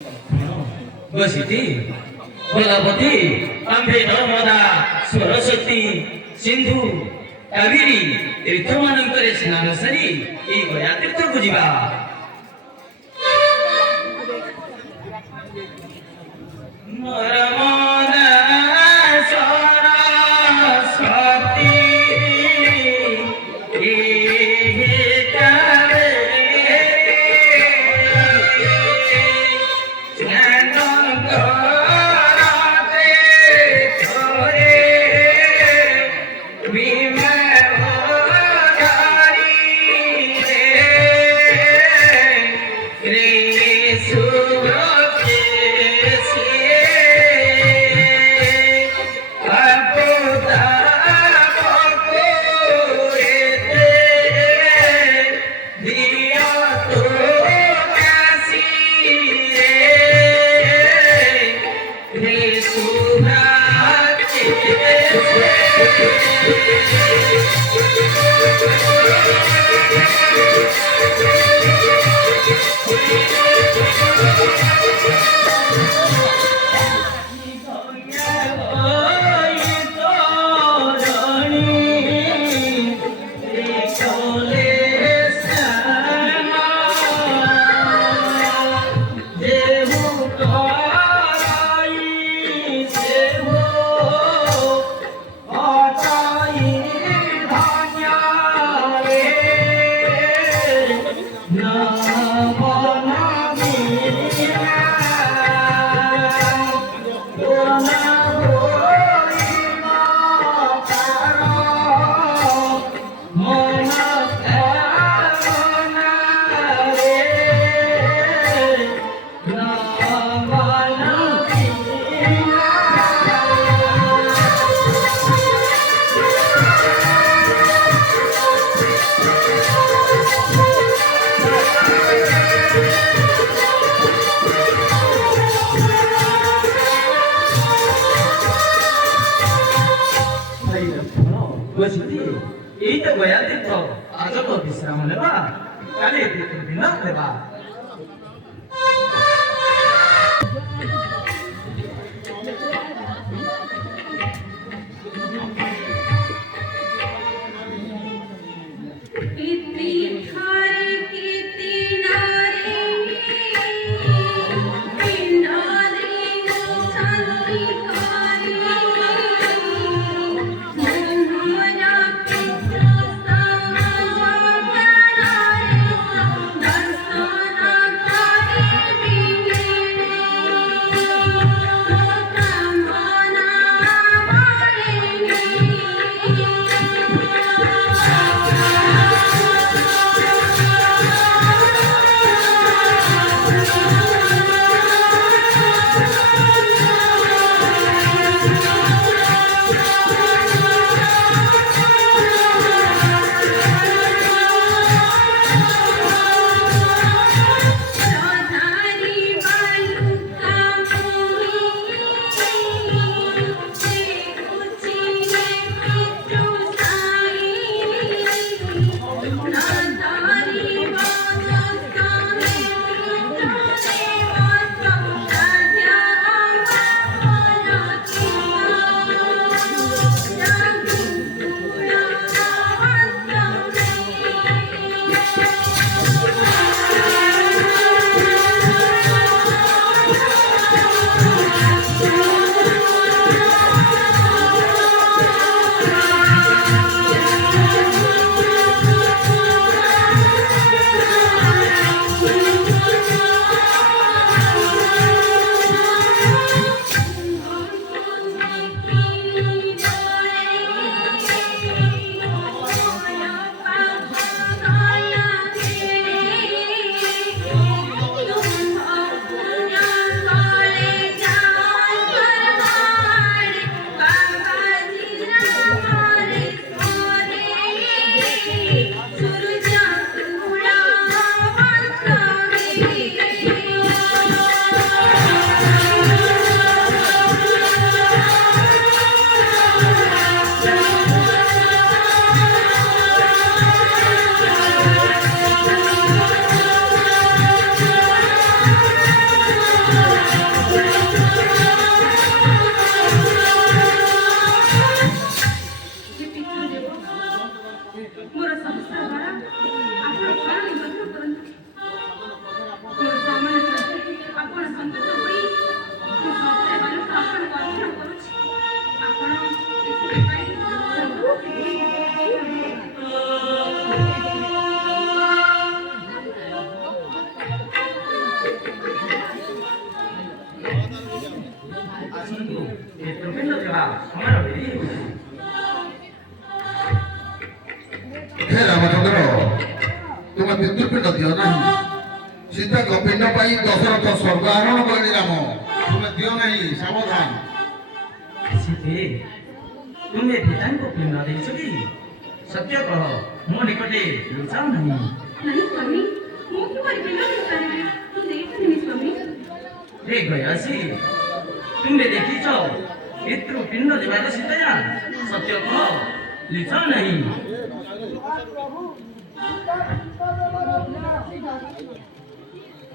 बसिती बलावती आंबे नर्मदा सरस्वती सिंधु कावेरी तीर्थमानंकरे स्नान सारी এই গয়া তীর্থକୁ ଯିବା নরমদা সরস্বতী बसिती এই তো গয়া তীর্থ আজব বিশ্রাম নেবা কালে তীর্থ দিন দেবা କିନ୍ତୁ ପିତୃପିଣ୍ଡ ଦେବା ଆମର ବିଧି ହେଉଛି। ହେ ରାମଚନ୍ଦ୍ର, ତୁମେ ପିତୃପିଣ୍ଡ ଦିଅ ନାହିଁ। ସୀତାଙ୍କ ପିଣ୍ଡ ପାଇଁ ଦଶରଥ ସ୍ୱର୍ଗ ଆରୋହଣ କଲେଣି ରାମ। ତୁମେ ଦିଅ ନାହିଁ, ସାବଧାନ। ସୀତେ, ତୁମେ ପିତାଙ୍କୁ ପିଣ୍ଡ ଦେଇଛ କି? ସତ୍ୟ କହ, ମୋ ନିକଟେ ଲୁଚାଅ ନାହିଁ। नहीं स्वामी ମୁଁ କିପରି ପିଣ୍ଡ ଦେଇପାରିବି? ମୁଁ ଦେଇପାରିନି ସ୍ୱାମୀ। ହେ ଗୟାସୀ, ତୁମେ ଦେଖିଛ ପିତୃପିଣ୍ଡ ଦେବାର ସୀତା? ସତ୍ୟ କହ, ଲୁଚାଅ ନାହିଁ।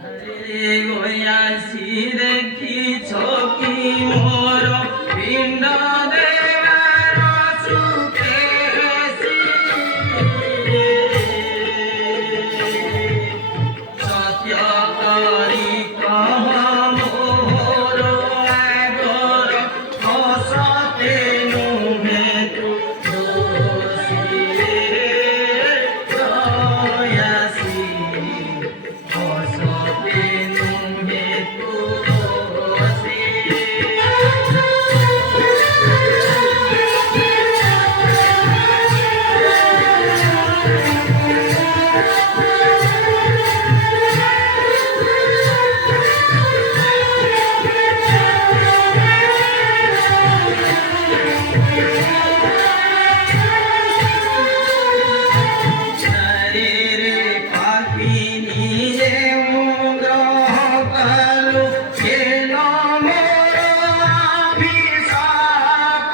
আরে গয়াসী দেখিছ কি মোর পিণ্ড দেবার সুখেসি সত্য করি কহ মোর আগর হসতে নুহে তু দোষী গয়াসী হসতে নুহে তু দোষী। শরীরে পাখি নিজে গ্রহ কালু খেল মোর অভিশাপ।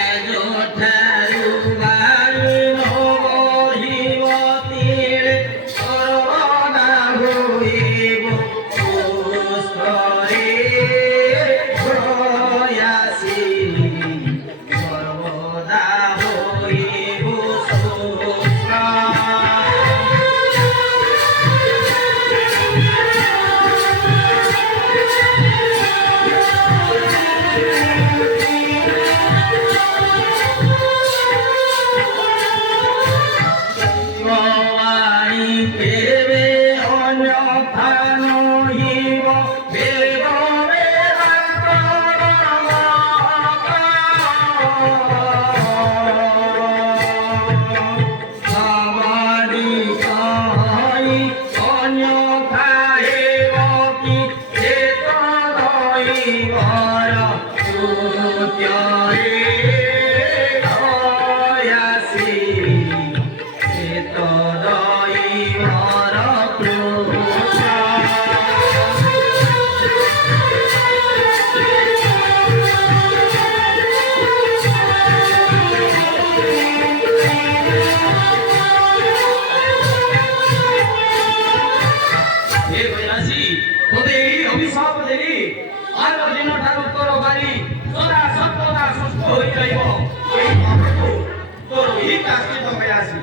আজঠারু বায়ু বহিব তীরে সর্বদা হইব পুষ্করে গয়াসী সর্বদা হইব শুক্র। গয়াই দেবে অন্যথা নহিব বেদ সবারি কাহাই অন্যথা হেব কি চেত দৈবর সুত্যরে গয়াসী চেত দৈবর ক্রোধ। হে গয়াসী, তোদের এই অভিশাপ দেলি আর দিনঠাରୁ ତୋର ବାରି ସଦା ସର୍ବଦା ସୁସ୍ଥ ହୋଇ ରହିବ। ଏହି ମହାପ୍ରଭୁ ତୋର ଏହି କାଷ୍ଠିତ ଗୟାସୀ।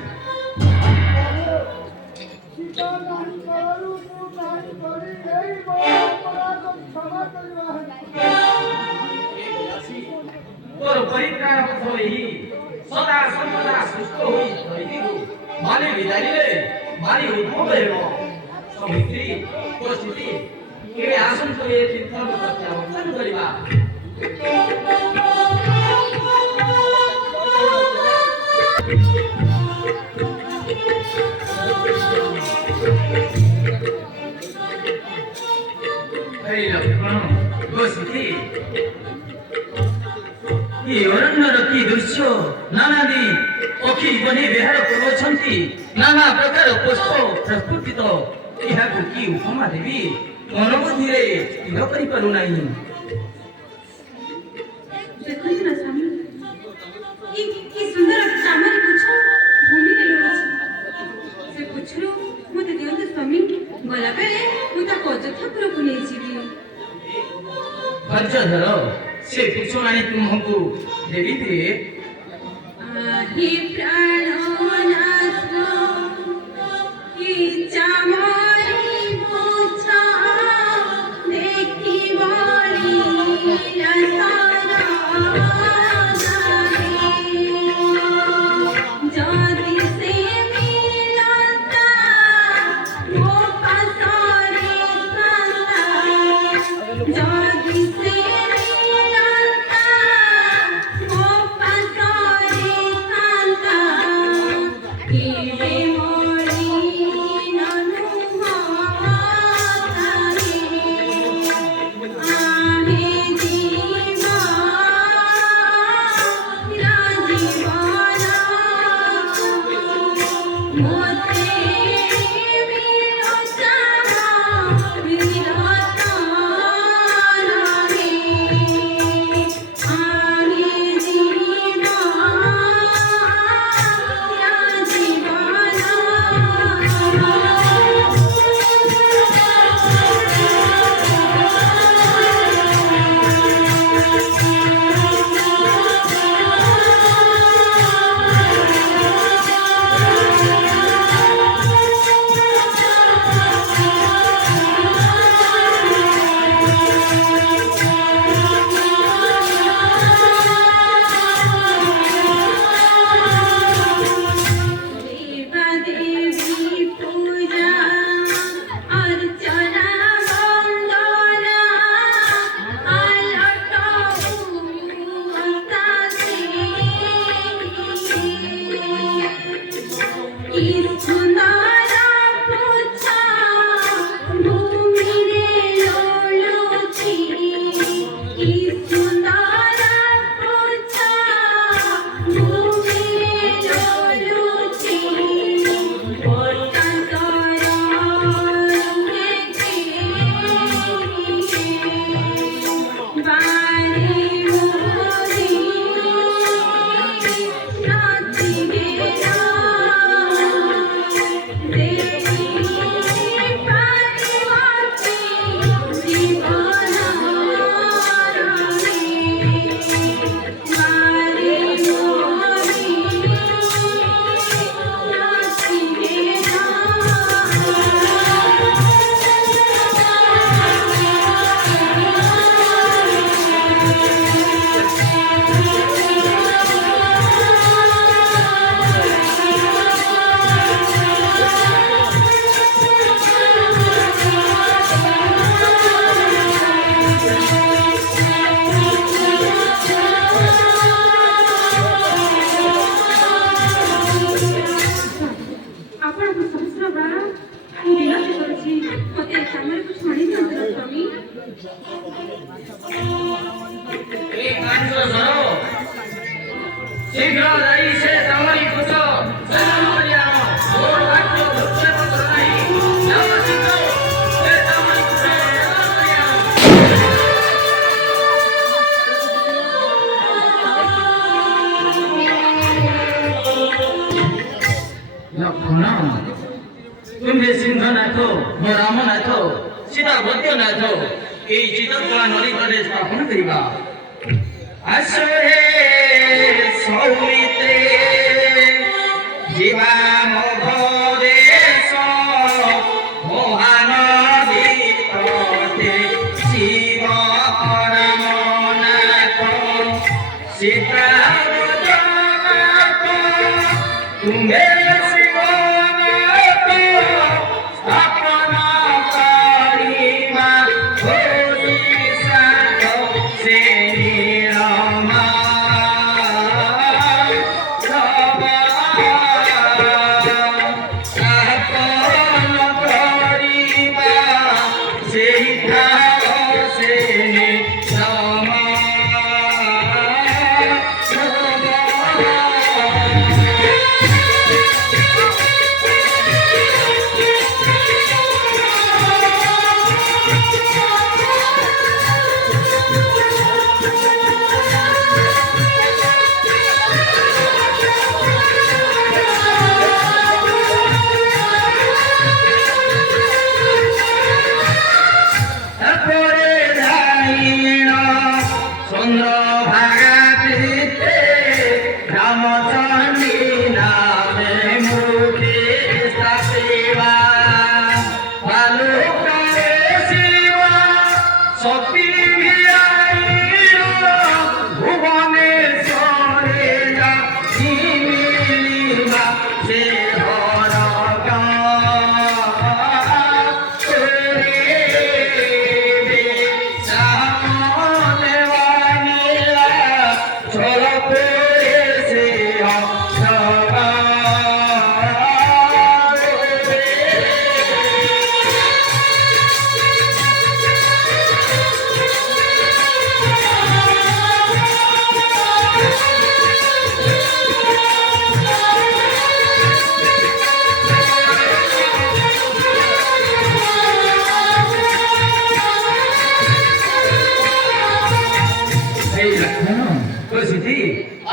ସୀତା ନାହିଁ କରୁ ମୁଁ ନାହିଁ କରି ଏଇ ମୋ ଅପରାଧ କ୍ଷମା କରିବା ତୋର ପରିତ୍ରାଣ ପଥ ଏହି ସଦା ସର୍ବଦା ସୁସ୍ଥ ହୋଇ ରହିଥିବୁ। ମାରି ବିଦାରିଲେ ମାରି ଉଦ୍ଭବ ହେବ। ସମିତ୍ରୀ, ତୋ ସ୍ଥିତି କେବେ ଆସନ୍ତୁ ଏ ତୀର୍ଥକୁ ପ୍ରତ୍ୟାବର୍ତ୍ତନ କରିବା। ହେ ଲକ୍ଷ୍ମଣ, ତୋ ସ୍ଥିତି ଏ ଅରଣ୍ୟର କି ଦୃଶ୍ୟ! ନାନାଦି ପକ୍ଷୀ ବନି ବିହାର କରୁଅଛନ୍ତି, ନାନା ପ୍ରକାର ପୁଷ୍ପ ପ୍ରସ୍ଫୁଟିତ। ଏହାକୁ କି ଉପମା ଦେବି, ମନବୁଦ୍ଧିରେ ସ୍ଥିର କରିପାରୁନାହିଁ। ଦେଖନ୍ତୁ ନା ସ୍ୱାମୀ, କି ସୁନ୍ଦର ଚାମରି ପୁଛ ଭୂମିରେ ଲୁଚିଛି। ସେ ପୁଛରୁ ମୋତେ ଦିଅନ୍ତୁ ସ୍ୱାମୀ, ଗଲାବେଳେ ମୁଁ ତାକୁ ଅଯୋଧ୍ୟାପୁରକୁ ନେଇଯିବି। ଧୈର୍ଯ୍ୟ ଧର, ସେ ପୁଛ ଆଣି ତୁମକୁ ଦେବି ଦିଏ। হে প্রাণনাথ কি চামারি পোছা দেখি বলি রসারা যদি সে মিলতা ও পাসারে ଆପଣଙ୍କୁ ସହସ୍ର ବାର ବିନତି କରୁଛି ମୋତେ ଚାମରକୁ ଛାଣି ଦିଅନ୍ତୁ ନା ସ୍ୱାମୀ। ଏ କାଞ୍ଚ ସର ଶୀଘ୍ର ଯାଇ ସେ ଚାମରି କୁଚ ଚାଲାଣ କରି ଆଣ। ମୋର ବାକ୍ୟ ଧୈର୍ଯ୍ୟ ପତ୍ର ନାହିଁ। ଯାଅ ଶୀଘ୍ର ସେ ଚାମରି କୁଚ ଚାଲାଣ କରି ଆଣ। লক্ষণ তুমি সিংহনাথ ମୋ ରାମନାଥ ସୀତା ବୈଦ୍ୟନାଥ এই ଚିତ୍ରକଳା ନଦୀତରେ ସ୍ଥାପନ କରିବା। ଆସରେ ସୌମିତ୍ରେ ଯିବା ମଘଦେଶ ମହାନଦୀ ତଟେ ଶିବ ରାମନାଥ ସୀତା ବୈଦ୍ୟନାଥ ତୁମେ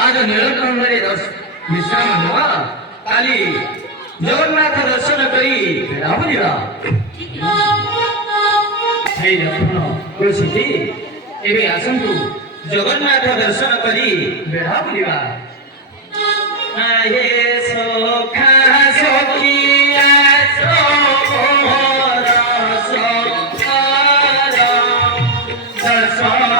आज नीलकंठरे विश्राम नेवा काली जगन्नाथ दर्शन करी बेढ़ा बुलिबा। हे लक्ष्मण कोशिति एबे आसंतु जगन्नाथ दर्शन करी बेढ़ा बुलिबा। हे सोखा सोखिया सोमोर सोमोर दर्शन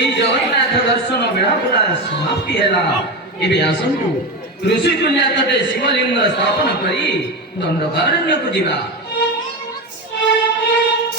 এই জগନ୍ନାଥ ଦର୍ଶନ ବେଳା ପୁରା ସମାପ୍ତି ହେଲା। ଏବେ ଆସନ୍ତୁ ଋଷିକୁଲ୍ୟା ତଟେ ଶିବଲିଙ୍ଗ ସ୍ଥାପନ କରି ଦଣ୍ଡକାରଣ୍ୟକୁ ଯିବା।